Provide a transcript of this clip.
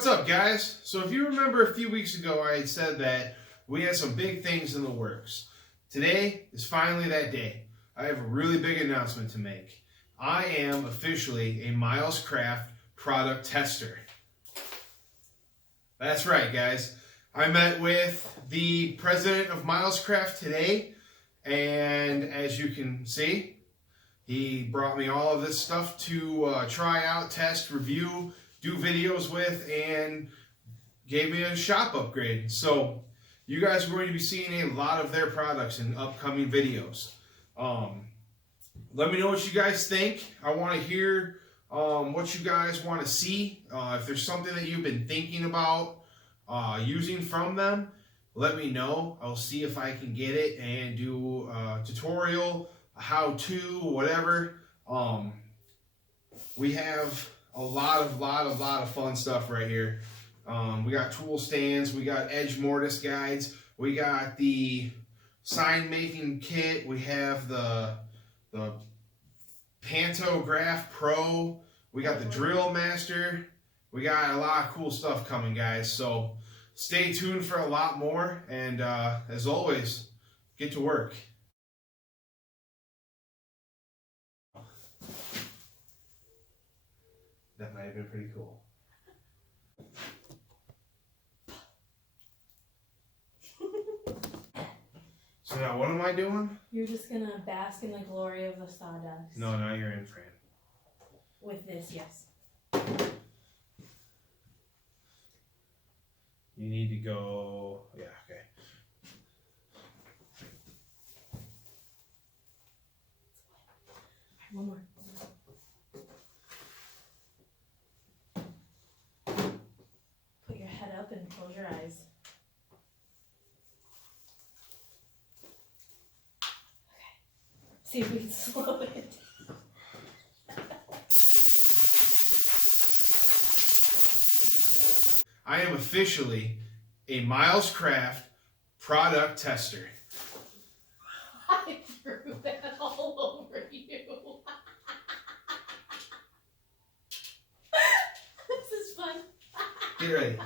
What's up, guys? So if you remember a few weeks ago, I had said that we had some big things in the works. Today is finally that day. I have a really big announcement to make. I am officially a Milescraft product tester. That's right, guys. I met with the president of Milescraft today, and as you can see, he brought me all of this stuff to try out, test, review, do videos with, and gave me a shop upgrade. So you guys are going to be seeing a lot of their products in upcoming videos. Let me know what you guys think. I want to hear what you guys want to see. If there's something that you've been thinking about using from them, let me know. I'll see if I can get it and do a tutorial, a how-to, whatever. We have a lot of fun stuff right here. We got tool stands, we got edge mortise guides, we got the sign making kit, we have the Pantograph Pro, we got the Drill Master, we got a lot of cool stuff coming, guys. So stay tuned for a lot more, and as always, get to work. That might have been pretty cool. So now what am I doing? You're just gonna bask in the glory of the sawdust. No, now you're in, Fran. With this, yes. You need to go, yeah, okay. One more. Put your head up and close your eyes. Okay. See if we can slow it. I am officially a Milescraft product tester. I threw that all over you. This is fun. Get ready.